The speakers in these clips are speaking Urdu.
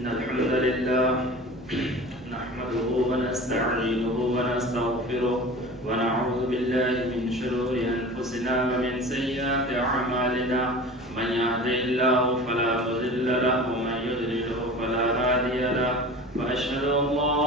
إن الحمد لله نحمده ونستعينه ونستغفره ونعوذ بالله من شرور أنفسنا ومن سيئات أعمالنا من يهده الله فلا مضل له ومن يضلل فلا هادي له وأشهد أن لا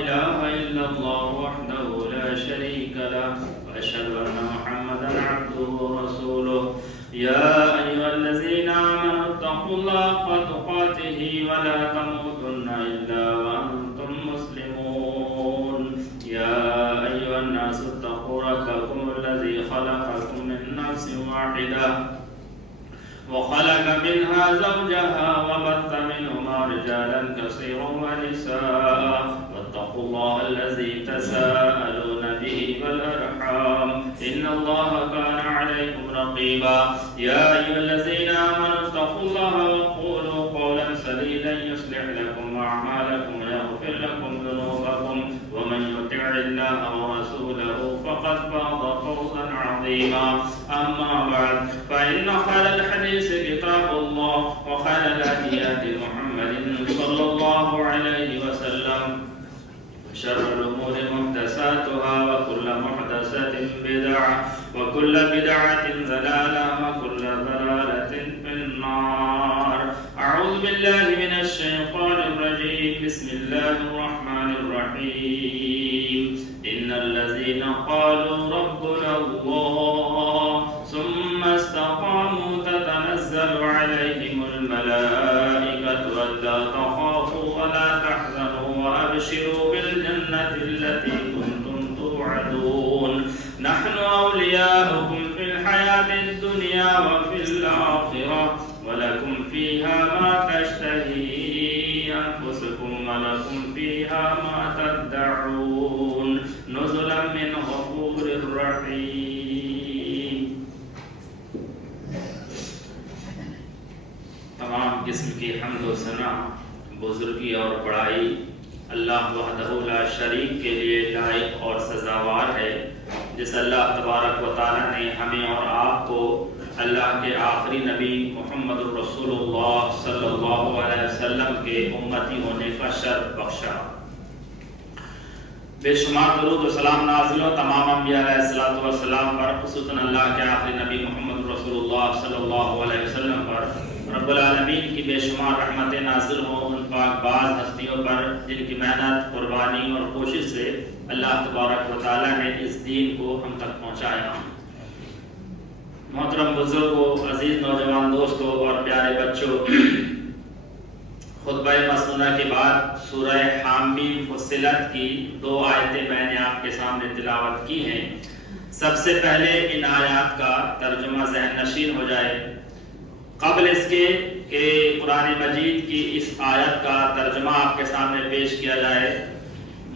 إله إلا الله وحده لا شريك له وأشهد أن محمدا عبده ورسوله يا أيها الذين آمنوا اتقوا الله حق تقاته ولا تموتن إلا وأنتم مسلمون يا أيها الناس اتقوا ربكم الذي خلقكم من نفس واحدة وخلق منها زوجها وبث منهما رجالا كثيرا ونساء واتقوا الله الذي تساءلون به والأرحام إن الله كان عليكم رقيبا يا أيها الذين آمنوا اتقوا الله وقولوا قولا سديدا يصلح لكم أعمالكم ويغفر لكم ذنوبكم ومن يطع الله ورسوله فقد فاز فوزا عظيما أما بعد فإن خير الحديث كتاب الله وخير الهدي هدي محمد صلى الله عليه وسلم شر الأمور محدثاتها وكل محدثة بدعة وكل بدعة ضلالة وكل ضلالة في النار أعوذ بالله من الشيطان الرجيم بسم الله الرحمن الرحيم إن الذين قالوا ربنا الله ثم استقاموا تتنزل عليهم الملائكة ألا تخافوا ولا تحزنوا وأبشروا بالجنة التي كنتم توعدون نحن أولياؤكم في الحياة الدنيا وفي الآخرة ولكم فيها ما تشتهي أنفسكم ولكم فيها ما تدعون نزلا من غفور رحيم. تمام قسم کی حمد و ثنا بزرگی اور بڑائی اللہ وحدہ لا شریک کے لیے لائق اور سزاوار ہے، جس اللہ تبارک و تعالی نے ہمیں اور آپ کو اللہ کے آخری نبی محمد رسول اللہ صلی اللہ علیہ وسلم کے امتی ہونے کا شرف بخشا۔ بے شمار درود و سلام نازل ہو تمام انبیاء علیہ السلام پر، خصوصاً اللہ کے آخری نبی محمد رسول اللہ صلی اللہ علیہ وسلم پر۔ رب العالمین کی بے شمار رحمتیں نازل ہوں ان پاک باز ہستیوں پر جن کی محنت، قربانی اور کوشش سے اللہ تبارک و تعالی نے اس دین کو ہم تک پہنچایا۔ محترم بزرگوں، عزیز نوجوان دوستوں اور پیارے بچوں، خطبہ مسنونہ کے بعد سورہ حامیم فصلت کی 2 آیتیں میں نے آپ کے سامنے تلاوت کی ہیں۔ سب سے پہلے ان آیات کا ترجمہ ذہن نشین ہو جائے، قبل اس کے کہ قرآن مجید کی اس آیت کا ترجمہ آپ کے سامنے پیش کیا جائے،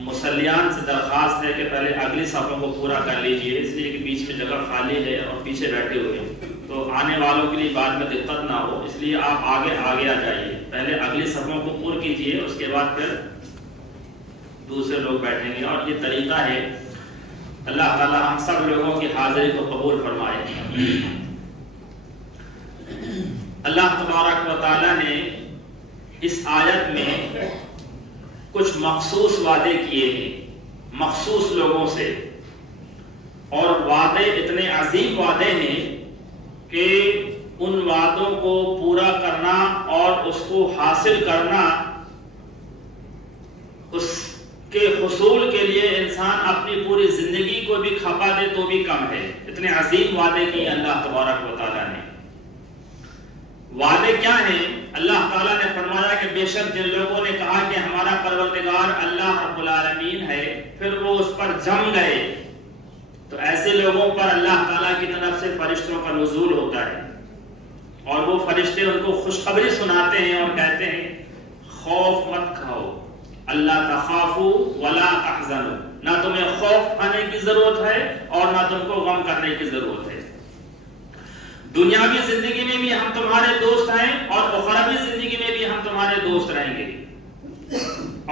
مصلیان سے درخواست ہے کہ پہلے اگلی صفحوں کو پورا کر لیجئے، اس لیے کہ بیچ میں جگہ خالی ہے اور پیچھے بیٹھے ہوئے ہیں تو آنے والوں کے لیے بعد میں دقت نہ ہو، اس لیے آپ آگے آ جائیے، پہلے اگلی صفحوں کو پور کیجئے، اس کے بعد پھر دوسرے لوگ بیٹھیں گے۔ اور یہ طریقہ ہے، اللہ تعالی ہم سب لوگوں کی حاضری کو قبول فرمائے۔ اللہ تبارک و تعالی نے اس آیت میں کچھ مخصوص وعدے کیے ہیں مخصوص لوگوں سے، اور وعدے اتنے عظیم وعدے ہیں کہ ان وعدوں کو پورا کرنا اور اس کو حاصل کرنا، اس کے حصول کے لیے انسان اپنی پوری زندگی کو بھی کھپا دے تو بھی کم ہے، اتنے عظیم وعدے کیے اللہ تبارک و تعالی نے۔ وعدے کیا ہیں؟ اللہ تعالیٰ نے فرمایا کہ بے شک جن لوگوں نے کہا کہ ہمارا پروردگار اللہ رب العالمین ہے، پھر وہ اس پر جم گئے، تو ایسے لوگوں پر اللہ تعالیٰ کی طرف سے فرشتوں کا نزول ہوتا ہے، اور وہ فرشتے ان کو خوشخبری سناتے ہیں اور کہتے ہیں خوف مت کھاؤ، اللہ تخافوا ولا تحزنوا، نہ تمہیں خوف کھانے کی ضرورت ہے اور نہ تم کو غم کرنے کی ضرورت ہے۔ دنیاوی زندگی میں بھی ہم تمہارے دوست ہیں اور اخروی زندگی میں بھی ہم تمہارے دوست رہیں گے،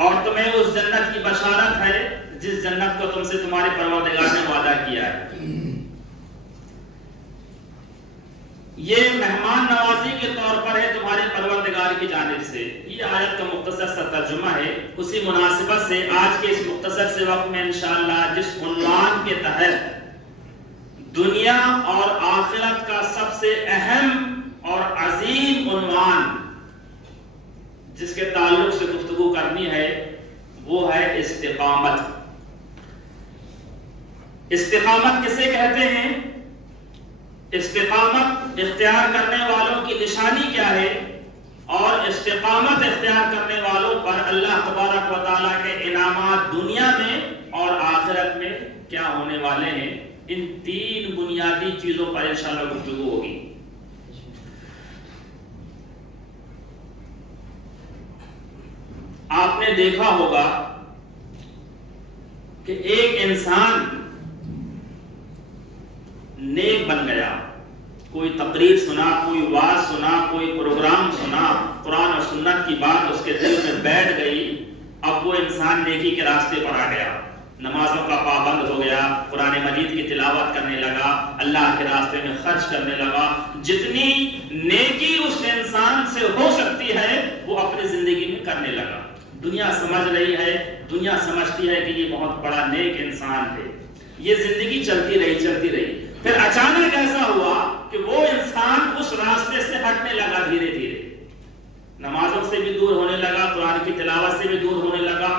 اور تمہیں اس جنت کی بشارت ہے جس جنت کو تم سے تمہارے پروردگار نے وعدہ کیا ہے۔ یہ مہمان نوازی کے طور پر ہے تمہارے پروردگار کی جانب سے. یہ آیت کا مختصر سا ترجمہ ہے. اسی مناسبت سے آج کے اس مختصر سے وقت میں انشاءاللہ جس عنوان کے تحت دنیا اور آخرت کا سب سے اہم اور عظیم عنوان جس کے تعلق سے گفتگو کرنی ہے وہ ہے استقامت. استقامت کسے کہتے ہیں؟ استقامت اختیار کرنے والوں کی نشانی کیا ہے؟ اور استقامت اختیار کرنے والوں پر اللہ تبارک و تعالیٰ کے انعامات دنیا میں اور آخرت میں کیا ہونے والے ہیں؟ ان تین بنیادی چیزوں پر انشاءاللہ گفتگو ہوگی. آپ نے دیکھا ہوگا کہ ایک انسان نیک بن گیا، کوئی تقریر سنا، کوئی واعظ سنا، کوئی پروگرام سنا، قرآن اور سنت کی بات اس کے دل میں بیٹھ گئی. اب وہ انسان نیکی کے راستے پر آ گیا، نمازوں کا پابند ہو گیا، قرآن مجید کی تلاوت کرنے لگا، اللہ کے راستے میں خرچ کرنے لگا. جتنی نیکی اس انسان سے ہو سکتی ہے وہ اپنی زندگی میں کرنے لگا. دنیا سمجھ رہی ہے، دنیا سمجھتی ہے کہ یہ بہت بڑا نیک انسان ہے. یہ زندگی چلتی رہی. پھر اچانک ایسا ہوا کہ وہ انسان اس راستے سے ہٹنے لگا. دھیرے دھیرے نمازوں سے بھی دور ہونے لگا، قرآن کی تلاوت سے بھی دور ہونے لگا،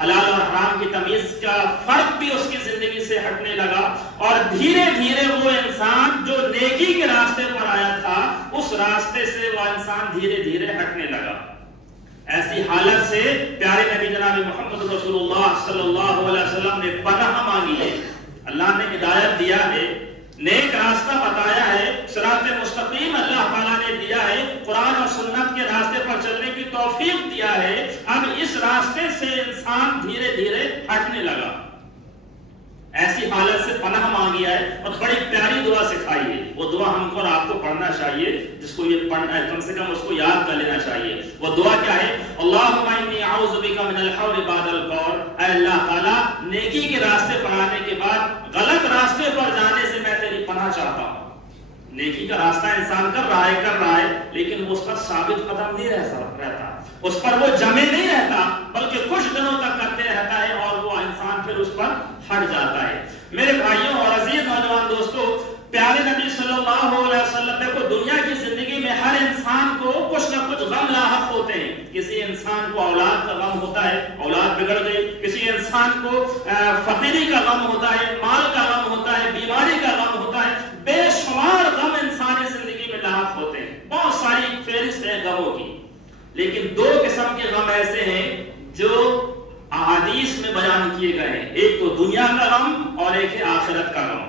حلال اور حرام کی تمیز کا فرق بھی اس کی زندگی سے ہٹنے لگا. اور دھیرے دھیرے وہ انسان جو نیکی کے راستے پر آیا تھا اس راستے سے وہ انسان دھیرے دھیرے ہٹنے لگا. ایسی حالت سے پیارے نبی جناب محمد رسول اللہ صلی اللہ علیہ وسلم نے پناہ مانگی ہے. اللہ نے ہدایت دیا ہے، نیک راستہ بتایا ہے، صراط مستقیم اللہ تعالیٰ نے دیا ہے، قرآن اور سنت کے راستے پر چلنے کی توفیق دیا ہے. اب اس راستے سے انسان دھیرے دھیرے ہٹنے لگا. ایسی حالت سے پناہ مانگی ہے اور بڑی پیاری دعا سکھائی ہے. وہ دعا ہم کو اور آپ کو پڑھنا چاہیے، جس کو یہ پڑھنا ہے کم سے کم اس کو یاد کر لینا چاہیے. وہ دعا کیا ہے؟ اللہم انی اعوذ بک من الحول بعد القول. اے اللہ تعالیٰ، نیکی کے راستے پر آنے کے بعد غلط راستے پر جانے سے میں تیری پناہ چاہتا ہوں. نیکی کا راستہ انسان کر رہا ہے لیکن وہ اس پر ثابت قدم نہیں رہتا، اس پر وہ جمے نہیں رہتا، بلکہ کچھ دنوں تک کرتے رہتا ہے اور وہ انسان پھر اس پر ہٹ جاتا ہے. میرے بھائیوں اور عزیز نوجوان دوستو، پیارے نبی صلی اللہ علیہ وسلم دیکھو، دنیا کی زندگی میں ہر انسان کو کچھ نہ کچھ غم لاحق ہوتے ہیں. کسی انسان کو اولاد کا غم ہوتا ہے، اولاد بگڑ گئی. کسی انسان کو فقیری کا غم ہوتا ہے، مال کا غم ہوتا ہے، بیماری کا غم ہوتا ہے. بے شمار غم انسانی زندگی میں لاحق ہوتے ہیں. بہت ساری فہرست ہے غموں کی. لیکن دو قسم کے غم ایسے ہیں جو احادیث میں بیان کیے گئے ہیں. ایک تو دنیا کا غم اور ایک ہے آخرت کا غم.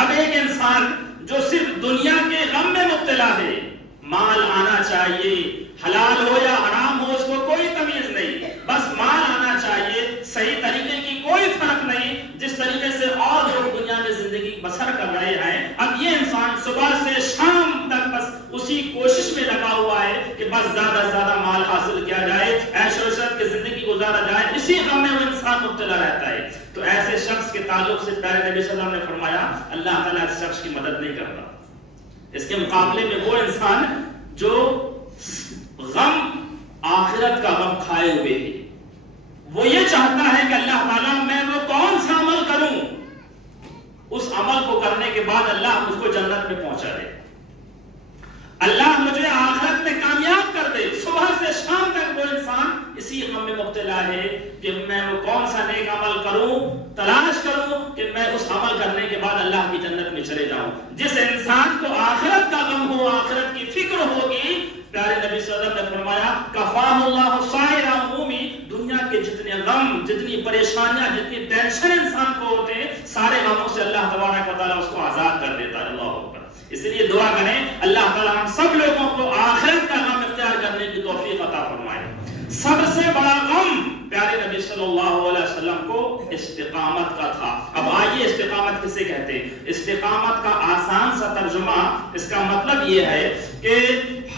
اب ایک انسان جو صرف دنیا کے غم میں مبتلا ہے، مال آنا چاہیے، حلال ہو یا حرام ہو اس کو کوئی تمیز نہیں، بس مال آنا چاہیے، صحیح طریقے کی کوئی فرق نہیں، جس طریقے سے اور لوگ دنیا میں زندگی بسر کر رہے ہیں. اب یہ انسان صبح سے شام تک بس اسی کوشش میں لگا ہوا ہے کہ بس زیادہ سے زیادہ مال حاصل کیا جائے، عیش و عشرت کی زندگی گزارا جائے. اسی غم میں وہ انسان مبتلا رہتا ہے. تو ایسے شخص کے تعلق سے پیارے نبی صلی اللہ علیہ وسلم نے فرمایا اللہ تعالیٰ اس شخص کی مدد نہیں کرتا. اس کے مقابلے میں وہ انسان جو غم آخرت کا غم کھائے ہوئے ہے، وہ یہ چاہتا ہے کہ اللہ تعالیٰ میں وہ کون سا عمل کروں، اس عمل کو کرنے کے بعد اللہ مجھ کو جنت میں پہنچا دے، اللہ مجھے آخرت میں کامیاب کر دے. صبح سے شام تک وہ انسان اسی غم میں مبتلا ہے کہ میں وہ کون سا نیک عمل کروں، تلاش کروں کہ میں اس عمل کرنے کے بعد اللہ کی جنت میں چلے جاؤں. جس انسان کو آخرت کا غم ہو، آخرت کی فکر ہوگی، پیارے نبی صلی اللہ علیہ وسلم نے فرمایا کفاہ اللہ سائر همومی. دنیا کے جتنے غم، جتنی پریشانیاں، جتنی ٹینشن انسان کو ہوتے ہیں، سارے غموں سے اللہ تبارک و تعالیٰ اس کو آزاد کر دیتا ہے. اللہ اکبر. اس لیے دعا کریں اللہ تعالیٰ ہم سب لوگوں کو آخرت کا غم اختیار کرنے کی توفیق عطا فرمائے. سب سے بڑا غم پیارے نبی صلی اللہ علیہ وسلم کو استقامت کا تھا. اب آئیے استقامت کسے کہتے ہیں؟ استقامت کا آسان سا ترجمہ اس کا مطلب یہ ہے کہ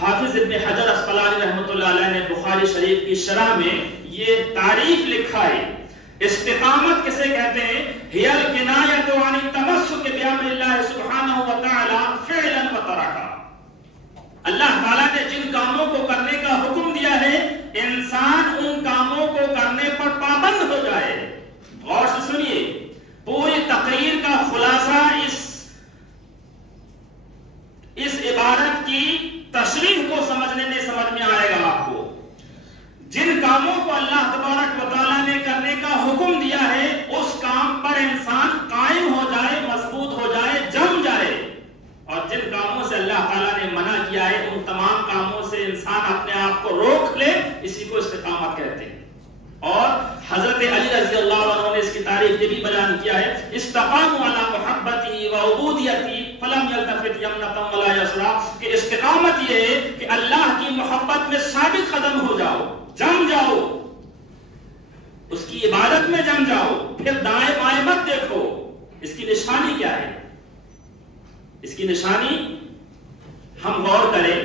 حافظ ابن حجر اسقلانی رحمۃ اللہ علیہ نے بخاری شریف کی شرح میں یہ تعریف لکھا ہے. استقامت کسے کہتے ہیں؟ هي الکنایۃ عن التمسک بامر اللہ سبحانہ وتعالی فعلا وترکا. اللہ تعالیٰ نے جن کاموں کو کرنے کا حکم دیا ہے انسان ان کاموں کو کرنے پر پابند ہو جائے. غور سے سنیے، پوری تقریر کا خلاصہ اس عبارت کی تشریح کو سمجھنے میں سمجھ میں آئے گا آپ کو. جن کاموں کو اللہ تبارک و تعالیٰ نے کرنے کا حکم دیا ہے اس کام پر انسان قائم ہو جائے، مضبوط ہو جائے، جم جائے، اور جن کاموں سے اللہ تعالیٰ نے منع کیا ہے ان تمام کاموں سے انسان اپنے آپ کو روک لے، اسی کو استقامت کہتے ہیں. اور حضرت علی رضی اللہ عنہ نے اس کی تعریف یہ بھی بیان کیا ہے، استقاموا علی محبتی و عبودیتی فلم یلتفت یمنۃ ولا یسرا، کہ استقامت یہ ہے کہ اللہ کی محبت میں ثابت قدم ہو جاؤ، جم جاؤ، اس کی عبادت میں جم جاؤ، پھر دائیں بائیں مت دیکھو. اس کی نشانی کیا ہے؟ اس کی نشانی ہم غور کریں،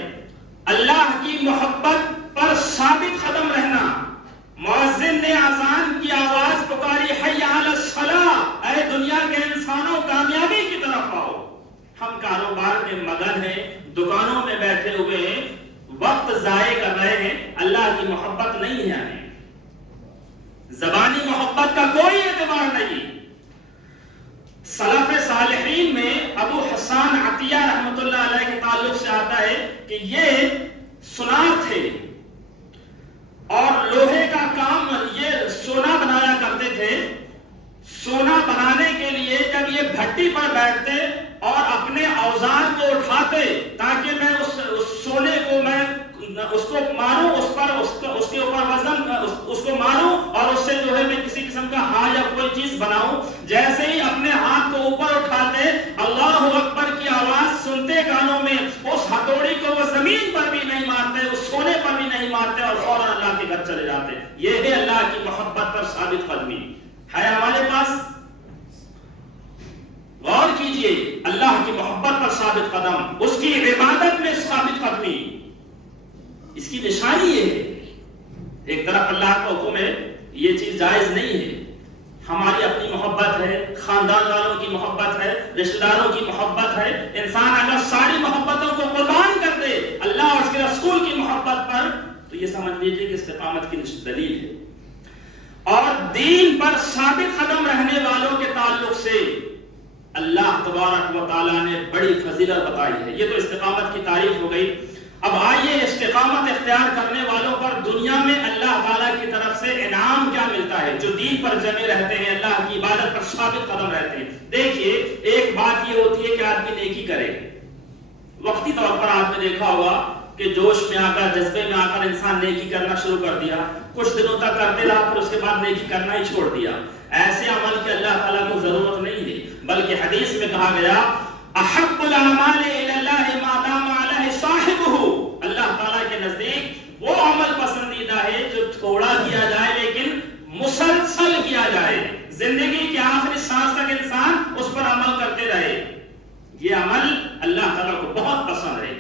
اللہ کی محبت پر ثابت قدم رہنا. مؤذن نے اذان کی آواز پکاری، حی علی الصلاۃ، اے دنیا کے انسانوں کامیابی کی طرف آؤ. ہم کاروبار میں مگن ہیں، دکانوں میں بیٹھے ہوئے ہیں، وقت ضائع کر رہے ہیں، اللہ کی محبت نہیں ہے ہمیں. زبانی محبت کا کوئی اعتبار نہیں. سلف صالحین میں ابو حسان عطیہ رحمۃ اللہ علیہ کے تعلق سے آتا ہے کہ یہ سونار تھے اور لوہے کا کام، یہ سونا بنایا کرتے تھے. سونا بنانے کے لیے جب یہ بھٹی پر بیٹھتے اور اپنے اوزار کو اٹھاتے تاکہ میں اس سونے کو میں اس کو ماروں، اس کے اوپر وزن اس کو ماروں اور اس سے جو ہے میں کسی قسم کا ہار یا کوئی چیز بناؤں، جیسے ہی اپنے ہاتھ کو اوپر اٹھاتے اللہ اکبر کی آواز سنتے کانوں میں، اس ہتھوڑی کو وہ زمین پر بھی نہیں مارتے، اس سونے پر بھی نہیں مارتے اور فوراً اللہ کے گھر چلے جاتے. یہ ہے اللہ کی محبت پر ثابت قدمی. ہے ہمارے پاس؟ غور کیجئے، اللہ کی محبت پر ثابت قدم، اس کی عبادت میں ثابت قدمی. اس کی نشانی یہ ہے، ایک طرف اللہ کا حکم ہے یہ چیز جائز نہیں ہے، ہماری اپنی محبت ہے، خاندان والوں کی محبت ہے، رشتہ داروں کی محبت ہے. انسان اگر ساری محبتوں کو قربان کر دے اللہ اور اس کے رسول کی محبت پر تو یہ سمجھ لیجیے کہ استقامت کی دلیل ہے. اور دین پر ثابت قدم رہنے والوں کے تعلق سے اللہ تبارک و تعالیٰ نے بڑی فضیلت بتائی ہے. یہ تو استقامت کی تعریف ہو گئی. اب آئیے استقامت اختیار کرنے والوں پر دنیا میں اللہ تعالیٰ کی طرف سے انعام کیا ملتا ہے، جو دین پر جمے رہتے ہیں، اللہ کی عبادت پر ثابت قدم رہتے ہیں. دیکھیے، ایک بات یہ ہوتی ہے کہ آدمی نیکی کرے. وقتی طور پر آپ نے دیکھا ہوگا کہ جوش میں آ کر، جذبے میں آ کر انسان نیکی کرنا شروع کر دیا، کچھ دنوں تک کرتے رہا، پھر اس کے بعد نیکی کرنا ہی چھوڑ دیا. ایسے عمل کی اللہ تعالیٰ کو ضرورت نہیں ہے، بلکہ حدیث میں کہا گیا احب الاعمال الی اللہ ما دام علیہ صاحبہ. اللہ تعالیٰ کے نزدیک وہ عمل پسندیدہ ہے جو تھوڑا کیا جائے لیکن مسلسل کیا جائے، زندگی کے آخری سانس تک انسان اس پر عمل کرتے رہے. یہ عمل اللہ تعالیٰ کو بہت پسند ہے.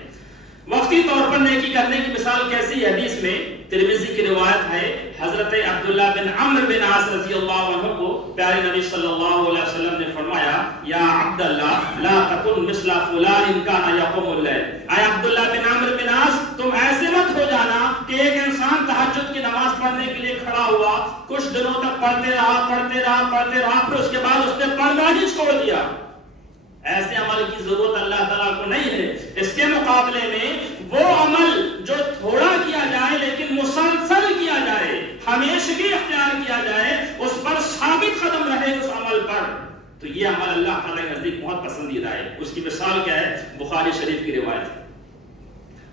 وقتی طور پر نیکی کرنے کی مثال کیسی ہے؟ حدیث میں ترمذی کی روایت ہے، حضرت عبداللہ بن عمرو بن عاص رضی اللہ عنہ کو پیارے نبی صلی اللہ علیہ وسلم نے فرمایا، یا عبداللہ لا تکن مثل فلان کان یقوم اللیل. اے عبداللہ بن عمرو بن عاص، تم ایسے مت ہو جانا کہ ایک انسان تہجد کی نماز پڑھنے کے لیے کھڑا ہوا، کچھ دنوں تک پڑھتے رہا، پھر اس کے بعد اس نے پڑھنا ہی چھوڑ دیا. ایسے عمل کی ضرورت اللہ تعالیٰ کو نہیں ہے. اس کے مقابلے میں وہ عمل جو تھوڑا کیا جائے لیکن مسلسل کیا جائے، ہمیشگی اختیار کیا جائے، اس پر ثابت قدم رہے اس عمل پر، تو یہ عمل اللہ تعالیٰ کے نزدیک بہت پسندیدہ ہے. اس کی مثال کیا ہے؟ بخاری شریف کی روایت ہے.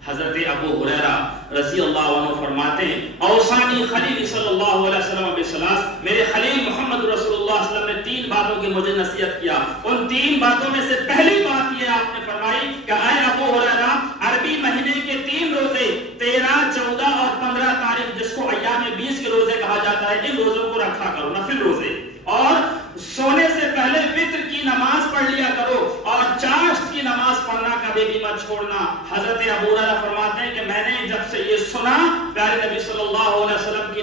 حضرت ابو ہریرہ رضی اللہ عنہ فرماتے ہیں، اوصانی خلیل صلی اللہ علیہ وسلم بثلاث، میرے خلیل محمد رسول اللہ صلی اللہ علیہ وسلم نے 3 باتوں کی مجھے نصیحت کیا. ان 3 باتوں میں سے پہلی بات یہ آپ نے فرمائی کہ اے ابو ہریرہ، عربی مہینے کے 3 روزے 13، 14 اور 15 تاریخ جس کو ایام 20 کے روزے کہا جاتا ہے، ان روزوں کو رکھا کرو، نفل روزے. اور سونے سے پہلے وتر کی نماز پڑھ لیا کرو، اور چاشت کی نماز پڑھنا کبھی بھی مت چھوڑنا. حضرت ابو ہریرہ فرماتے ہیں کہ میں نے جب سے یہ سنا پیارے نبی صلی اللہ علیہ وسلم کی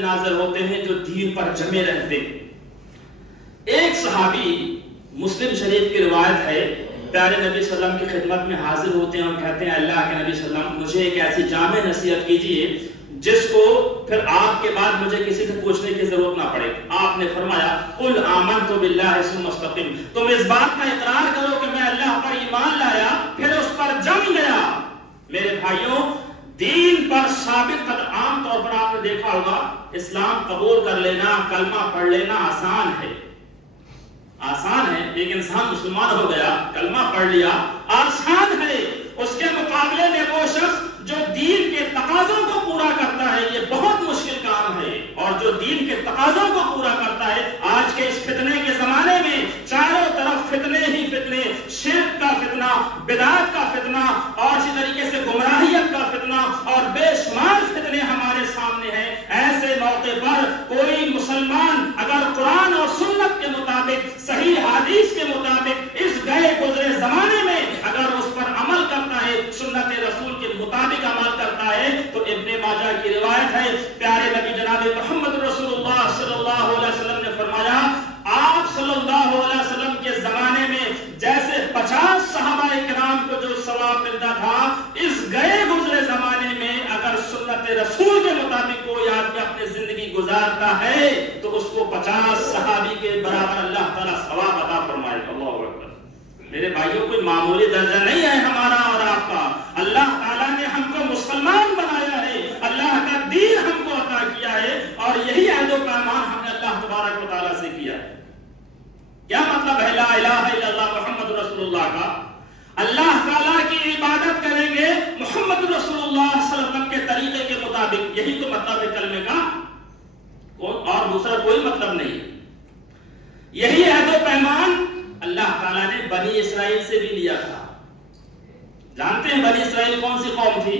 نازل ہوتے ہیں جو دین پر جمے رہتے ہیں۔ ایک صحابی، مسلم شریف کی روایت ہے، پیارے نبی صلی اللہ علیہ وسلم کی خدمت میں حاضر ہوتے ہیں اور کہتے ہیں اللہ کے نبی صلی اللہ علیہ وسلم مجھے ایک ایسی جامع نصیحت کیجئے جس کو پھر آپ کے بعد مجھے کسی سے پوچھنے کی ضرورت نہ پڑے۔ آپ نے فرمایا قل آمنت باللہ ثم استقم، تم اس بات کا اقرار کرو کہ میں اللہ پر ایمان لایا پھر اس پر جم گیا۔ میرے بھائیوں، دین پر ثابت قدم، عام طور پر آپ نے دیکھا ہوگا اسلام قبول کر لینا، کلمہ پڑھ لینا آسان ہے، آسان ہے۔ ایک انسان مسلمان ہو گیا، کلمہ پڑھ لیا، آسان ہے۔ اس کے مقابلے میں وہ شخص جو دین کے تقاضوں کو پورا کرتا ہے یہ بہت مشکل کام ہے، اور جو دین کے تقاضوں کو پورا کرتا ہے آج کے اس فتنے کے زمانے میں چاروں طرف فتنے ہی فتنے، شرک کا فتنہ، بدعت کا فتنہ، اور اسی طریقے سے گمراہیت کا فتنہ، اور بے شمار فتنے ہمارے سامنے ہیں۔ ایسے موقع پر کوئی مسلمان اگر قرآن اور سنت کے مطابق، صحیح حدیث کے مطابق اس گئے گزرے زمانے میں اگر اس پر عمل کرتا ہے، سنت رسول کے مطابق عمل کرتا ہے، تو ابن ماجہ کی روایت ہے، پیارے نبی جناب محمد رسول اللہ صلی اللہ علیہ وسلم نے فرمایا آپ صلی اللہ علیہ وسلم کے زمانے میں جیسے 50 صحابہ کرام کو جو ثواب ملتا تھا، اس گئے گزرے زمانے میں اگر سنت رسول کے مطابق کوئی آدمی اپنی زندگی گزارتا ہے تو اس کو 50 صحابی کے برابر اللہ تعالیٰ ثواب عطا فرمائے گا۔ اللہ اکبر۔ میرے بھائیوں، کوئی معمولی درجہ نہیں ہے ہمارا اور آپ کا۔ اللہ تعالیٰ نے ہم کو مسلمان بنایا ہے، اللہ کا دین ہم کو عطا کیا ہے، اور یہی عہد و پیمان ہم نے اللہ تبارک و تعالیٰ سے کیا ہے۔ کیا مطلب ہے لا الہ الا اللہ محمد رسول اللہ کا؟ اللہ تعالیٰ کی عبادت کریں گے محمد رسول اللہ صلی اللہ علیہ وسلم کے طریقے کے مطابق، یہی تو مطلب ہے کلمے کا، اور دوسرا کوئی مطلب نہیں۔ یہی عہد و پیمان اللہ تعالیٰ نے بنی اسرائیل سے بھی لیا تھا۔ جانتے ہیں بنی اسرائیل کون سی قوم تھی؟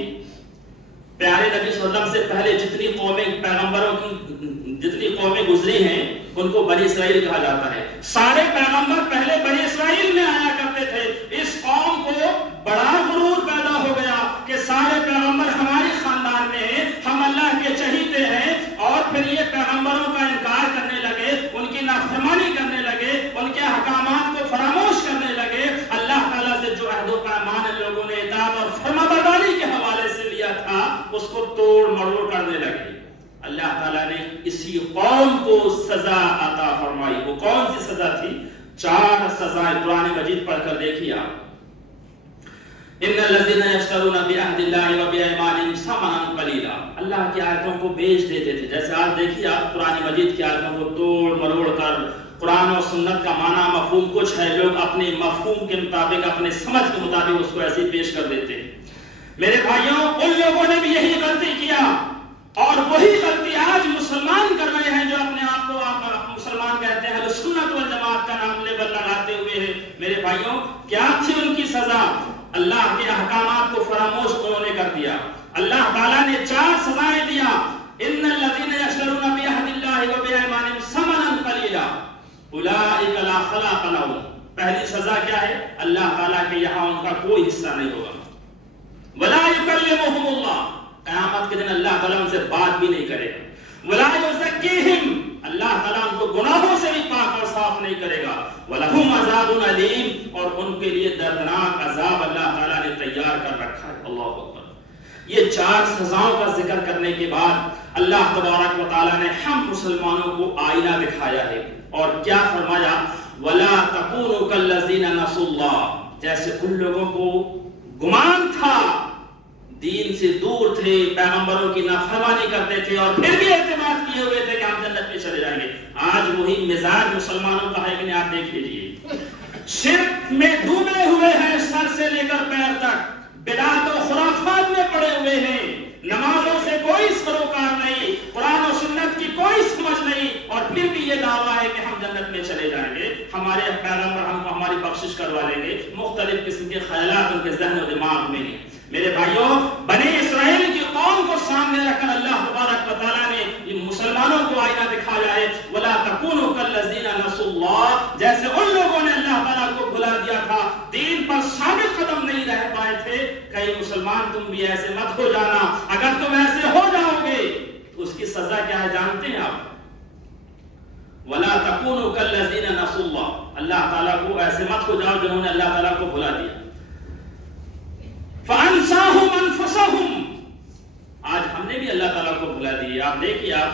پیارے نبی صلی اللہ علیہ وسلم سے پہلے جتنی قومیں، پیغمبروں کی جتنی قومیں گزری ہیں ان کو بنی اسرائیل کہا جاتا ہے۔ سارے پیغمبر پہلے بنی اسرائیل میں آیا کرتے تھے۔ اس قوم کو بڑا غرور پیدا ہو گیا کہ سارے پیغمبر ہمارے خاندان میں ہیں، ہم اللہ کے چہیتے ہیں، اور پھر یہ پیغمبروں کا انکار کرنے لگے، ان کی نافرمانی کرنے لگے، ان کے احکامات کو فراموش کرنے لگے۔ اللہ تعالیٰ سے جو عہد و پیمان لوگوں نے اطاعت اور فرمانبرداری کے حوالے سے لیا تھا اس کو توڑ مروڑ کرنے لگے۔ اللہ تعالیٰ نے اسی قوم کو سزا عطا فرمائی۔ وہ کون سی سزا تھی؟ 4 سزائیں قرآن مجید پڑھ کر دیکھیے آپ۔ ان الذين يشترون بعهد الله وبايمانهم ثمنا قليلا، اللہ کی آیتوں کو بیچ دیتے تھے۔ جیسے آج دیکھیے آپ قرآن مجید کی آیتوں کو توڑ مروڑ کر قرآن اور سنت کا معنی مفہوم کچھ ہے، لوگ اپنے مفہوم کے مطابق، اپنے سمجھ کے مطابق اس کو ایسے پیش کر دیتے ہیں۔ میرے بھائیوں، ان لوگوں نے بھی یہی غلطی کیا، اور وہی غلطی آج مسلمان کر رہے ہیں جو اپنے آپ کو مسلمان کہتے ہیں، جو سنت والجماعت کا نام لیبل لگاتے ہوئے ہیں۔ میرے بھائیوں، کیا تھی ان کی سزا؟ اللہ کے احکامات کو فراموش انہوں نے کر دیا۔ اللہ تعالیٰ نے 4 سزائیں دیا۔ ان الذين يشترون بعهد الله وبايمانهم ثمنا قليلا اولئك لا خلاق لهم۔ پہلی سزا کیا ہے؟ اللہ تعالیٰ کے یہاں ان کا کوئی حصہ نہیں ہوگا۔ ولا يكلمهم الله، قیامت کے دن اللہ تعالیٰ ان سے بات بھی نہیں کرے گا۔ ولا يزكيهم، اللہ تعالیٰ ان کو گناہوں سے بھی پاک اور صاف نہیں کرے گا۔ وَلَهُمْ عَذَابٌ عَلِيمٌ، اور ان کے لیے دردناک عذاب اللہ تعالیٰ نے تیار کر رکھا ہے۔ اللہ اکبر۔ یہ 4 سزاؤں کا ذکر کرنے کے بعد اللہ تبارک و تعالیٰ نے ہم مسلمانوں کو آئینہ دکھایا ہے، اور کیا فرمایا؟ وَلَا تَكُونُوا كَالَّذِينَ نَسُوا اللَّهَ، جیسے ان لوگوں کو گمان تھا، دین سے دور تھے، پیغمبروں کی نافرمانی کرتے تھے، اور پھر بھی اعتماد کیے ہوئے تھے کہ ہم جنت میں چلے جائیں گے۔ آج وہی مزاج مسلمانوں کا ہے کہ نہیں؟ آپ دیکھ لیجیے، شرک میں ڈوبے ہوئے ہیں سر سے لے کر پیر تک، بدعت و خرافات میں پڑے ہوئے ہیں، نمازوں سے کوئی سروکار نہیں، قرآن و سنت کی کوئی سمجھ نہیں، اور پھر بھی یہ دعویٰ ہے کہ ہم جنت میں چلے جائیں گے، ہمارے پیغمبر ہم کو ہماری بخشش کروا لیں گے۔ مختلف قسم کے خیالات ان کے ذہن و دماغ میں ہیں۔ میرے بھائیوں، بنی اسرائیل کی قوم کو سامنے رکھ کر اللہ تبارک و تعالیٰ نے یہ مسلمانوں کو آئینہ دکھایا ہے۔ وَلَا تَكُونُوا كَالَّذِينَ نَسُوا اللَّهَ، جیسے ان لوگوں نے اللہ تعالیٰ کو بھلا دیا تھا، دین پر ثابت قدم نہیں رہ پائے تھے۔ کئی مسلمان تم بھی ایسے مت ہو جانا، اگر تم ایسے ہو جاؤ گے تو اس کی سزا کیا کیا ہے جانتے ہیں آپ؟ وَلَا تَكُونُوا كَالَّذِينَ نَسُوا اللَّهَ، اللہ تعالیٰ کو ایسے مت ہو جاؤ جنہوں نے اللہ تعالیٰ کو بھلا دیا. فَأَنْسَاهُمْ أَنفُسَهُمْ، آج ہم نے بھی اللہ تعالیٰ کو بھلا دی. آپ دیکھیے، آپ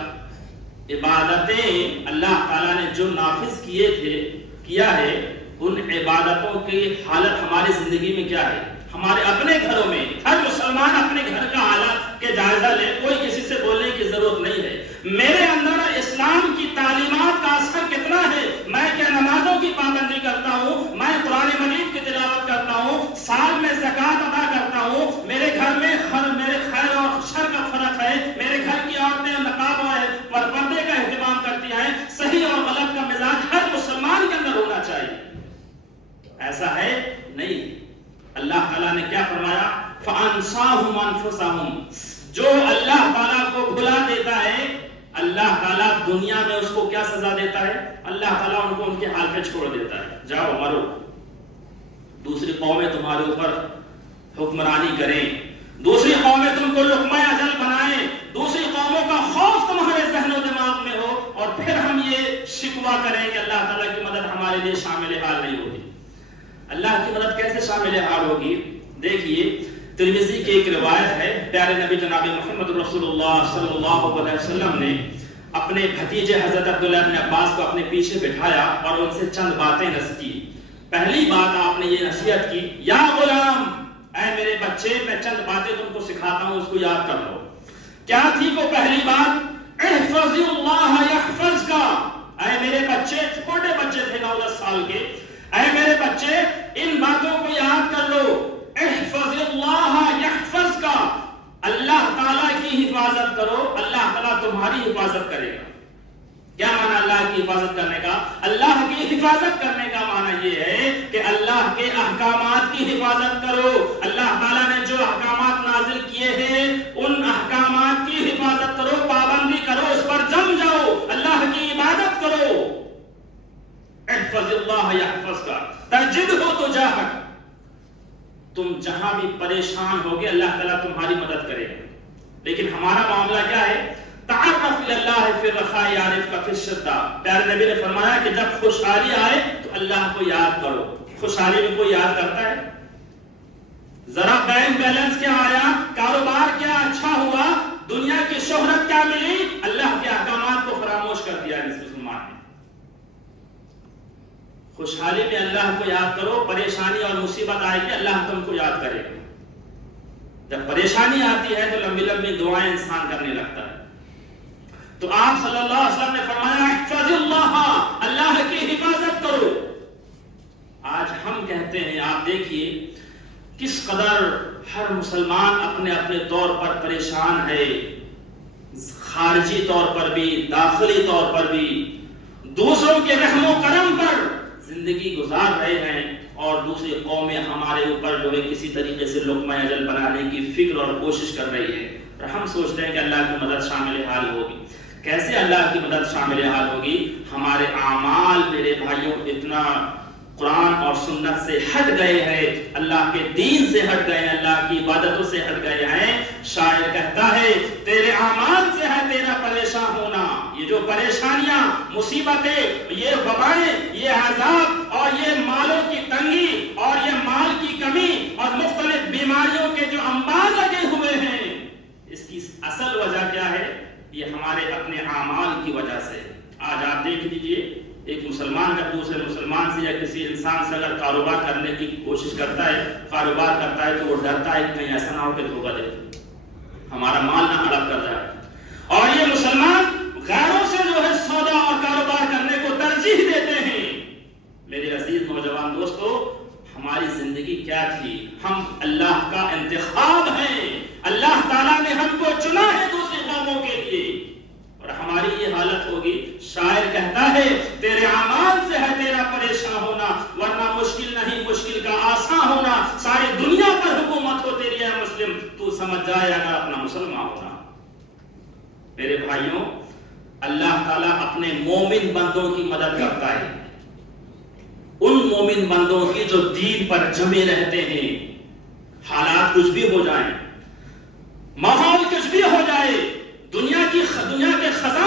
عبادتیں اللہ تعالیٰ نے جو نافذ کیا ہے، ان عبادتوں کی حالت ہماری زندگی میں کیا ہے؟ ہمارے اپنے گھروں میں ہر مسلمان اپنے گھر کا حالات کے جائزہ لے، کوئی کسی سے بولنے کی ضرورت نہیں ہے. میرے اندر اسلام کی تعلیمات کا اثر کتنا ہے؟ میں کیا نمازوں کی پابندی کرتا ہوں؟ میں قرآن مجید کی تلاوت کرتا ہوں؟ سال میں زکوٰۃ ادا کرتا ہوں؟ میرے گھر میں میرے خیر اور شر کا فرق ہے؟ میرے گھر کی عورتیں نقاب اور پردے کا اہتمام کرتی ہیں؟ صحیح اور غلط کا مزاج ہر مسلمان کے اندر ہونا چاہیے. ایسا ہے نہیں. اللہ تعالیٰ نے کیا فرمایا؟ فَأَنْسَاهُمْ أَنفُسَهُمْ، جو اللہ تعالیٰ کو بھلا دیتا ہے، اللہ تعالیٰ دنیا میں اس کو کیا سزا دیتا ہے؟ اللہ تعالیٰ ان کو ان کے حال پہ چھوڑ دیتا ہے. جاؤ مرو، دوسری قومیں تمہارے اوپر حکمرانی کریں، دوسری قومیں تم کو لقمہ اجل بنائیں، دوسری قوموں کا خوف تمہارے ذہن و دماغ میں ہو، اور پھر ہم یہ شکوہ کریں کہ اللہ تعالیٰ کی مدد ہمارے لیے شامل حال نہیں ہوگی. اللہ کی مدد کیسے شامل حال ہوگی؟ دیکھیے، ترمذی کی ایک روایت ہے، پیارے نبی جناب محمد رسول اللہ صلی اللہ علیہ وسلم نے اپنے بھتیجے حضرت عبداللہ بن عباس کو اپنے پیچھے بٹھایا اور ان سے چند باتیں نصیحت کی. پہلی بات آپ نے یہ نصیحت کی، یا غلام، اے میرے بچے، میں چند باتیں تم کو سکھاتا ہوں، اس کو یاد کر لو. کیا تھی وہ پہلی بات؟ احفظ اللہ یحفظک. اے میرے بچے، چھوٹے بچے تھے 9-10 سال کے، اے میرے بچے ان باتوں کو یاد کر لو. احفظ اللہ یحفظک، اللہ تعالیٰ کی حفاظت کرو، اللہ تعالیٰ تمہاری حفاظت کرے گا. کیا معنی اللہ کی حفاظت کرنے کا؟ اللہ کی حفاظت کرنے کا معنی یہ ہے کہ اللہ کے احکامات کی حفاظت کرو. اللہ تعالیٰ نے جو احکامات نازل کیے ہیں ان احکامات کی حفاظت کرو، پابندی کرو، اس پر جم جاؤ، اللہ کی عبادت کرو. احفظ اللہ یحفظک تجدہ تجاہک، تم جہاں بھی پریشان ہوگے اللہ تعالیٰ تمہاری مدد کرے گا. لیکن ہمارا معاملہ کیا ہے؟ تعرف الی اللہ فی الرخاء یعرفک فی الشدہ. پیارے نبی نے فرمایا کہ جب خوشحالی آئے تو اللہ کو یاد کرو. خوشحالی میں کوئی یاد کرتا ہے؟ ذرا بینک بیلنس کیا آیا، کاروبار کیا اچھا ہوا، دنیا کی شہرت کیا ملی، اللہ کے احکامات کو فراموش کر دیا اس مسلمان نے. خوشحالی میں اللہ کو یاد کرو، پریشانی اور مصیبت آئے گی اللہ تم کو یاد کرے گا. جب پریشانی آتی ہے تو لمبی لمبی دعائیں انسان کرنے لگتا ہے. تو آپ صلی اللہ علیہ وسلم نے فرمایا احفظ اللہ، اللہ کی حفاظت کرو. آج ہم کہتے ہیں، آپ دیکھیے کس قدر ہر مسلمان اپنے اپنے طور پر پریشان ہے، خارجی طور پر بھی، داخلی طور پر بھی، دوسروں کے رحم و کرم پر زندگی گزار رہے ہیں، اور دوسری قومیں ہمارے اوپر جو ہے کسی طریقے سے لقمہ اجل بنانے کی فکر اور کوشش کر رہی ہے. اور ہم سوچتے ہیں کہ اللہ کی مدد شامل حال ہوگی. کیسے اللہ کی مدد شامل حال ہوگی؟ ہمارے اعمال میرے بھائیوں اتنا قرآن اور سنت سے ہٹ گئے ہیں، اللہ کے دین سے ہٹ گئے ہیں، اللہ کی عبادتوں سے ہٹ گئے ہیں. شاعر کہتا ہے تیرے اعمال سے ہے تیرا پریشان ہونا. یہ جو پریشانیاں، مصیبتیں، یہ وبائیں، یہ عذاب اور یہ مالوں کی تنگی اور یہ مال کی کمی اور مختلف بیماریوں کے جو انبار لگے ہوئے ہیں، اس کی اصل وجہ کیا ہے؟ یہ ہمارے اپنے اعمال کی وجہ سے. آج آپ دیکھ لیجئے، ایک مسلمان جب دوسرے مسلمان سے یا کسی انسان سے اگر کاروبار کرنے کی کوشش کرتا ہے، کاروبار کرتا ہے، تو وہ ڈرتا ہے کہ کہیں ایسا نہ ہو کہ دھوکہ دے، ہمارا مال نہ ہڑپ کر جائے. اور یہ مسلمان غیروں سے جو ہے سودا اور کاروبار کرنے کو ترجیح دیتے ہیں. میرے عزیز نوجوان دوستو، ہماری زندگی کیا تھی؟ ہم اللہ کا انتخاب ہیں، اللہ تعالیٰ نے ہم کو چنا ہے دوسری قوموں کے لیے، اور ہماری یہ حالت ہوگی. شاعر کہتا ہے تیرے اعمال سے ہے تیرا پریشان ہونا، ورنہ مشکل نہیں مشکل کا آسان ہونا. ساری دنیا پر حکومت ہو تیری ہے مسلم، تو سمجھ جائے اگر اپنا مسلمان ہونا. میرے بھائیوں، اللہ تعالیٰ اپنے مومن بندوں کی مدد کرتا ہے، ان مومن بندوں کی جو دین پر جمے رہتے ہیں. حالات کچھ بھی ہو جائیں، ماحول کچھ بھی ہو جائے، دنیا کے خزانے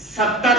70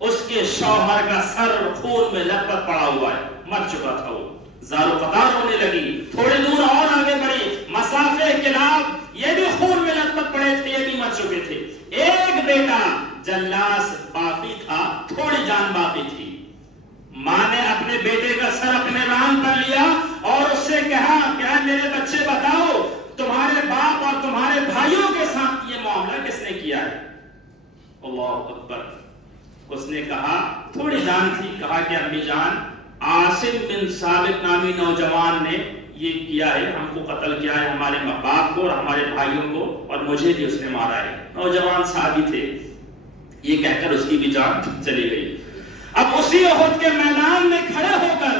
اس کے شوہر کا سر خون میں لت پت پڑا ہوا ہے، مر چکا تھا، وہ زار و قطار ہونے لگی، تھوڑے دور اور آگے بڑھی، مسافے کلاب یہ بھی خون میں لت پت پڑے تھے، یہ بھی مر چکے تھے، ایک بیٹا جلاس باقی تھا، تھوڑی جان باقی تھی۔ ماں نے اپنے بیٹے کا سر اپنے ران پر لیا اور اس سے کہا کہ میرے بچے بتاؤ تمہارے باپ اور تمہارے بھائیوں کے ساتھ یہ معاملہ کس نے کیا ہے؟ اللہ اکبر۔ اس نے کہا، تھوڑی جان تھی، کہا کہ امی جان عاصم بن ثابت نامی نوجوان نے یہ کیا ہے، ہم کو قتل کیا ہے، ہمارے باپ کو اور ہمارے بھائیوں کو، اور مجھے بھی اس نے مارا ہے۔ نوجوان صحابی تھے، یہ کہہ کر اس کی بھی جان چلی گئی۔ اب اسی احد کے میدان میں کھڑے ہو کر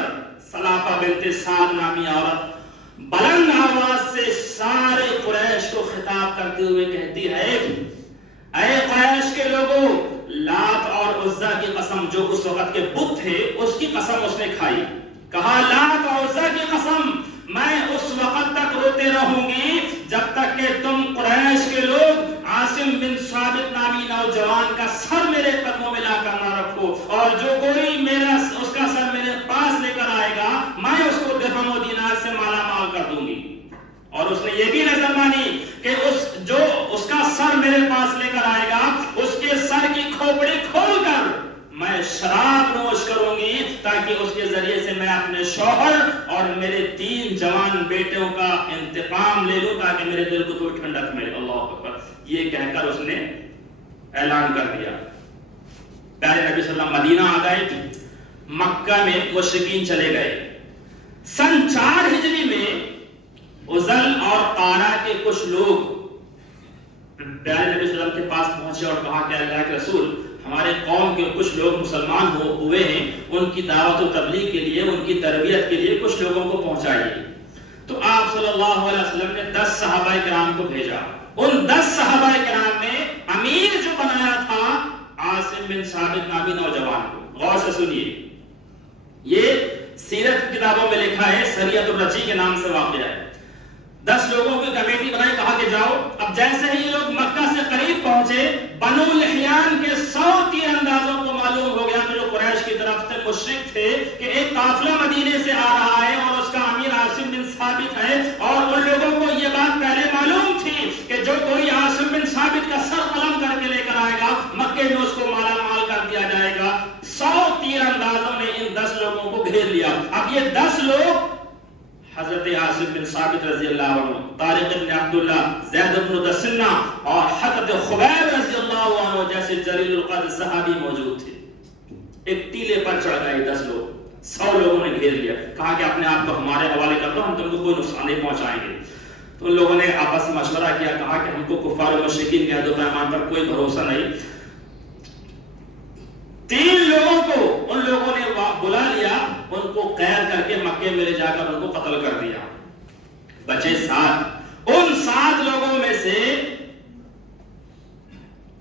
سلافہ بنت سعد نامی عورت بلند آواز سے سارے قریش کو خطاب کرتے ہوئے کہتی ہے، اے قریش کے لوگوں، لات اور عزا کی قسم، جو اس وقت کے بت تھے اس کی قسم اس نے کھائی، کہا لات اور عزا کی قسم میں اس وقت تک روتے رہوں گی جب تک کہ تم قریش کے لوگ عاصم بن ثابت نامی نوجوان کا سر میرے قدموں میں لا کر نہ رکھو، اور جو کوئی اس کا سر میرے پاس لے کر آئے گا میں اس کو درہم و دینار سے مالا مال کر دوں گی۔ اور اس نے یہ بھی نظر مانی کہ جو اس کا سر میرے پاس لے کر آئے گا اس کے سر کی کھوپڑی کھول کر میں شراب نوش کروں گی تاکہ اس کے ذریعے سے میں اپنے شوہر اور میرے 3 جوان بیٹوں کا انتقام لے لوں تاکہ میرے دل کو تھوڑی ٹھنڈک ملے۔ اللہ اکبر۔ یہ کہہ کر اس نے اعلان کر دیا۔ پیارے نبی صلی اللہ علیہ وسلم مدینہ آ گئے، مکہ میں مشرکین چلے گئے۔ سن 4 ہجری میں عزل اور قارا کے کچھ لوگ پیارے نبی صلی اللہ علیہ وسلم کے پاس پہنچے اور کہا کہ اللہ کے رسول، ہمارے قوم کے کچھ لوگ مسلمان ہوئے ہیں، ان کی دعوت و تبلیغ کے لیے، ان کی تربیت کے لیے کچھ لوگوں کو پہنچائیے۔ تو آپ صلی اللہ علیہ وسلم نے 10 صحابہ کرام کو بھیجا۔ ان 10 صحابہ کرام میں امیر جو بنایا تھا عاصم بن ثابت نامی نوجوان کو۔ غور سے سنیے، یہ سیرت کتابوں میں لکھا ہے، سریۃ الرجی کے نام سے واقع ہے۔ 10 لوگوں کی کمیٹی بنائی، کہا کہ جاؤ۔ اب جیسے ہی یہ لوگ مکہ سے قریب پہنچے، بنو لحیان کے 100 تیر اندازوں کو معلوم ہو گیا کہ جو قریش کی طرف سے مشرک تھے کہ ایک قافلہ مدینے سے آ رہا ہے اور اس کا امیر عاصم بن ثابت ہے، اور ان لوگوں کو یہ بات پہلے معلوم تھی کہ جو کوئی عاصم بن ثابت کا سر قلم کر کے لے کر آئے گا مکے میں اس کو مالا مال کر دیا جائے گا۔ 100 تیر اندازوں نے ان 10 لوگوں کو گھیر لیا۔ اب یہ 10 لوگ حضرت عاصم بن ثابت رضی اللہ عنہ، طارق بن عبداللہ، زید بن دسنہ اور حضرت خبیب رضی اللہ عنہ جیسے جلیل القدر صحابی موجود تھے۔ ایک ٹیلے پر چڑھ گئے 10 لوگ، 100 لوگوں نے گھیر لیا، کہا کہ اپنے آپ کو ہمارے حوالے کر دو، ہم تم کو کوئی نقصان نہیں پہنچائیں گے۔ تو ان لوگوں نے آپس میں مشورہ کیا، کہا کہ ہم کو کفار و مشرکین کے عہد و پیمان پر کوئی بھروسہ نہیں۔ 3 لوگوں کو ان لوگوں نے بلا لیا، ان کو قید کر کے مکے میں لے جا کر ان کو قتل کر دیا۔ بچے 7۔ ان 7 لوگوں میں سے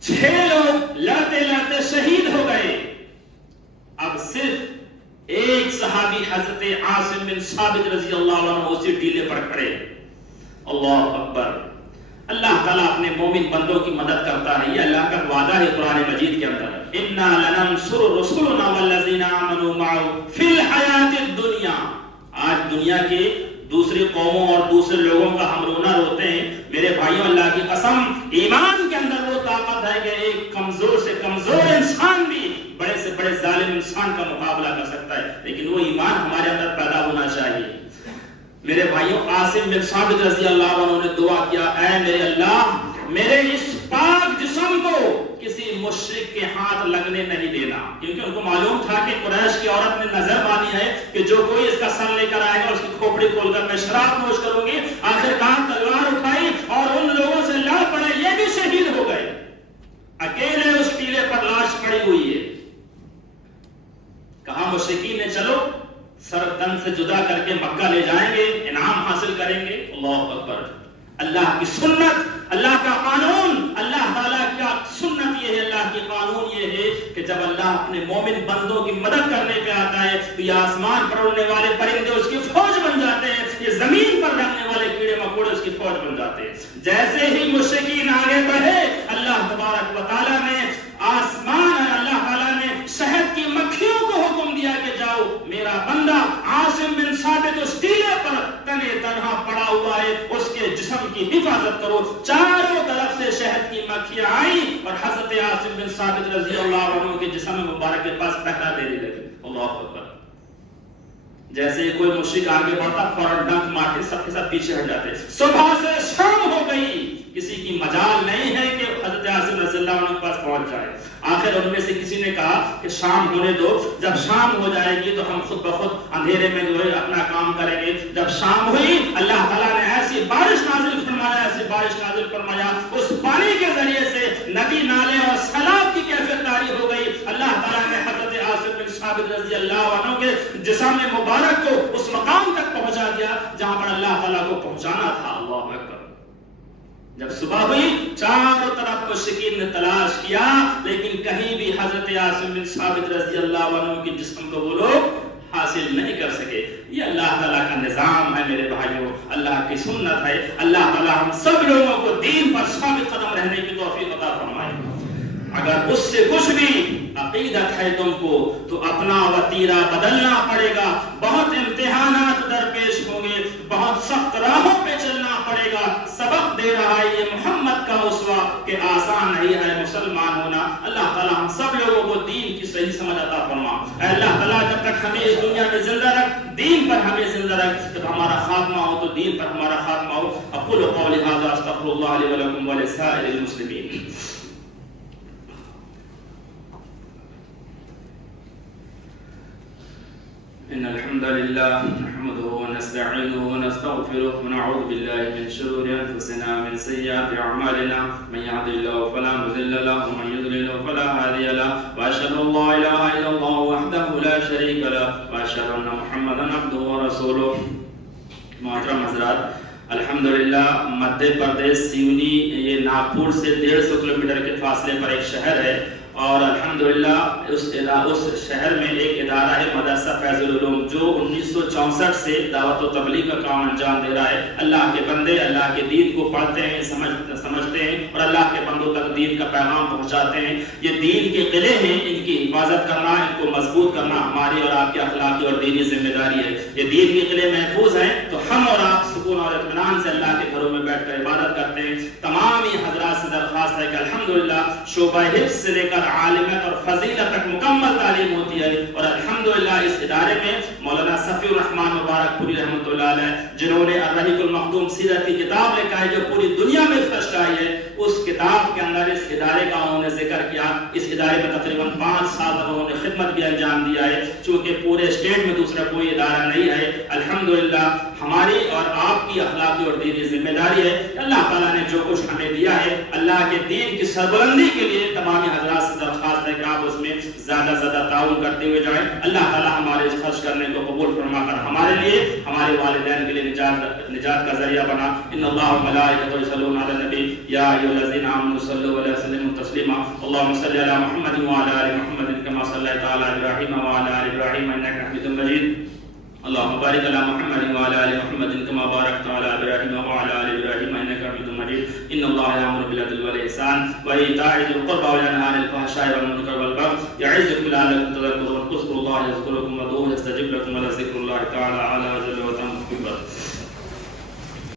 6 لوگ لڑتے لڑتے شہید ہو گئے۔ اب صرف ایک صحابی حضرت عاصم بن ثابت رضی اللہ عنہ اسی ٹیلے پر کھڑے۔ اللہ اکبر۔ اللہ تعالیٰ اپنے مومن بندوں کی مدد کرتا ہے، یہ اللہ کا وعدہ ہے قرآن مجید کے اندر۔ اِنَّا لَنَنْصُرُ رُسُلُنَا وَالَّذِينَ آمَنُوا مَعَهُ فِي الْحَيَاةِ الدُّنْيَا۔ آج دنیا کے دوسری قوموں اور دوسرے لوگوں کا ہم رونا روتے ہیں، میرے بھائیوں اللہ کی قسم ایمان کے اندر وہ طاقت ہے کہ ایک کمزور سے کمزور انسان بھی بڑے سے بڑے ظالم انسان کا مقابلہ کر سکتا ہے، لیکن وہ ایمان ہمارے اندر پیدا ہونا چاہیے۔ میرے بھائیوں عاصم بن ثابت رضی اللہ عنہ نے دعا کیا، اے میرے اللہ میرے اس پاک جسم کو کسی مشرک کے ہاتھ لگنے نہیں دینا، کیونکہ ان کو معلوم تھا کہ قریش کی عورت نے نظر مانی ہے کہ جو کوئی اس کا سر لے کر آئے گا اس کی کھوپڑی کھول کر میں شراب نوش کروں گی۔ آخرکار تلوار اٹھائی اور ان لوگوں سے لڑ پڑے، یہ بھی شہید ہو گئے۔ اکیلے اس ٹیلے پر لاش پڑی ہوئی ہے۔ کہا مشرکین نے چلو سر تن سے جدا کر کے مکہ لے جائیں گے، انعام حاصل کریں گے۔ اللہ اکبر۔ اللہ کی سنت، اللہ کا قانون، اللہ تعالیٰ کا سنت یہ ہے، اللہ کی قانون یہ ہے کہ جب اللہ اپنے مومن بندوں کی مدد کرنے پہ آتا ہے تو یہ آسمان پر اڑنے والے پرندے اس کی فوج بن جاتے ہیں، یہ زمین پر رہنے والے کیڑے مکوڑے اس کی فوج بن جاتے ہیں۔ جیسے ہی مشرکین آگے بڑھے، اللہ تبارک و تعالیٰ نے آسمان، اللہ تعالیٰ نے کی حفاظت کرو. چاروں طرف سے شہد کی مکھیاں آئیں اور حضرت عاصم بن ثابت رضی اللہ عنہ کے جسم مبارک کے پاس پہرا دینے لگے. اللہ اکبر. جیسے کوئی مشرک آگے بڑھتا فوراً ڈنک مارتے سب کے ساتھ پیچھے ہٹ جاتے. صبح سے شام ہو گئی, کسی کی مجال نہیں ہے کہ حضرت عاصم رضی اللہ عنہ کے پاس پہنچ جائے. آخر ان میں سے کسی نے کہا کہ شام ہونے دو, جب شام ہو جائے گی تو ہم خود بخود اندھیرے میں جو ہے اپنا کام کریں گے. جب شام ہوئی اللہ تعالیٰ نے ایسی بارش نازل فرمایا, ایسی بارش نازل فرمایا, اس پانی کے ذریعے سے ندی نالے اور سیلاب کی کیفیت طاری ہو گئی. اللہ تعالیٰ نے حضرت عاصم بن ثابت رضی اللہ عنہ کے جسم مبارک کو اس مقام تک پہنچا دیا جہاں پر اللہ تعالیٰ کو پہنچانا تھا. اللہ اکبر. جب صبح ہوئی چاروں طرف مشرکین نے تلاش کیا لیکن کہیں بھی حضرت عاصم بن ثابت رضی اللہ عنہ کے جسم کو وہ لوگ حاصل نہیں کر سکے. یہ اللہ تعالیٰ کا نظام ہے میرے بھائیوں, اللہ کی سنت ہے. اللہ تعالیٰ ہم سب لوگوں کو دین پر ثابت قدم رہنے کی توفیق عطا فرمائے. اگر اس سے کچھ بھی عقیدت ہے تم کو تو اپنا وتیرہ بدلنا پڑے گا. بہت امتحانات درپیش ہوں گے, بہت سخت راہوں پہ چلنا پڑے گا. سبق دے رہا ہے یہ محمد کا اسوہ کہ آسان نہیں ہے مسلمان ہونا. اللہ تعالیٰ ہم سب لوگوں کو دین کی صحیح سمجھ عطا فرما. اے اللہ تعالیٰ جب تک ہمیں اس دنیا میں زندہ رکھ, دین پر ہمیں زندہ رکھ. جب ہمارا خاتمہ ہو تو دین پر ہمارا خاتمہ ہو. اقول قولی ھذا استغفر اللہ لی ولکم ولسائر المسلمین. إن الحمد لله نحمده ونستعينه ونستغفره ونعوذ بالله من شرور أنفسنا ومن سيئات أعمالنا. من يهد الله فلا مضل له ومن يضلل فلا هادي له. وأشهد أن لا إله إلا الله وحده لا شريك له وأشهد أن محمدا عبده ورسوله. محترم حضرات, الحمدللہ مدھیہ پردیش سیونی یہ ناگپور سے 150 کلومیٹر کے فاصلے پر ایک شہر ہے اور الحمدللہ اس شہر میں ایک ادارہ ہے مدرسہ فیض العلوم جو 1964 سے دعوت و تبلیغ کا کام انجام دے رہا ہے. اللہ کے بندے اللہ کے دین کو پڑھتے ہیں, سمجھتے ہیں اور اللہ کے بندوں تک دین کا پیغام پہنچاتے ہیں. یہ دین کے قلعے ہیں, ان کی حفاظت کرنا, ان کو مضبوط کرنا ہماری اور آپ کی اخلاقی اور دینی ذمہ داری ہے. یہ دین کے قلعے محفوظ ہیں تو ہم اور آپ سکون اور اطمینان سے اللہ کے گھروں میں بیٹھ کر عبادت کرتے ہیں. تمام ہی حضرات سے درخواست ہے کہ الحمدللہ شعبہ حفظ سے لے کر عالمیت اور فضیلت تک مکمل تعلیم ہوتی ہے اور الحمدللہ اس ادارے میں مولانا صفی الرحمن مبارک پوری رحمۃ اللہ علیہ جنہوں نے الرحیق المختوم سیرت کی کتاب لکھا ہے جو پوری دنیا میں فرسٹ آئی ہے, اس کتاب کے اندر اس ادارے کا انہوں نے ذکر کیا. اس ادارے میں تقریباً 5 سال تک انہوں نے خدمت بھی انجام دیا ہے چونکہ پورے اسٹیٹ میں دوسرا کوئی ادارہ نہیں ہے. الحمدللہ ہماری اور آپ کی اخلاقی اور دینی ذمہ داری ہے. اللہ تعالیٰ نے جو کچھ ہمیں دیا ہے اللہ کے دین کی سربلندی کے لیے تمام حضرات سے درخواست ہے کہ آپ اس میں زیادہ زیادہ تعاون کرتے ہوئے جائیں. اللہ تعالیٰ ہمارے اس خرچ کرنے کو قبول فرما کر ہمارے لیے ہمارے والدین کے لیے نجات کا ذریعہ بنا. ان اللہ و ملائکتہ یصلون علی النبی یا ایھا الذین آمنوا صلوا علیہ وسلموا تسلیما. اللهم صل علی محمد وعلی آل محمد کما صلیت علی ابراہیم وعلی آل ابراہیم انک حمید مجید. اللهم بارك على محمد وعلى ال محمد كما باركت على ابراهيم وعلى ال ابراهيم انك حميد مجيد. ان الله يأمر بالعدل والاحسان وايتاء ذي القربى وينهى عن الفحشاء والمنكر والبغي يعظكم لعلكم تذكرون. اذكروا الله يذكركم وادعوه يستجب لكم ولذكر الله تعالى اعلى وجل وتم.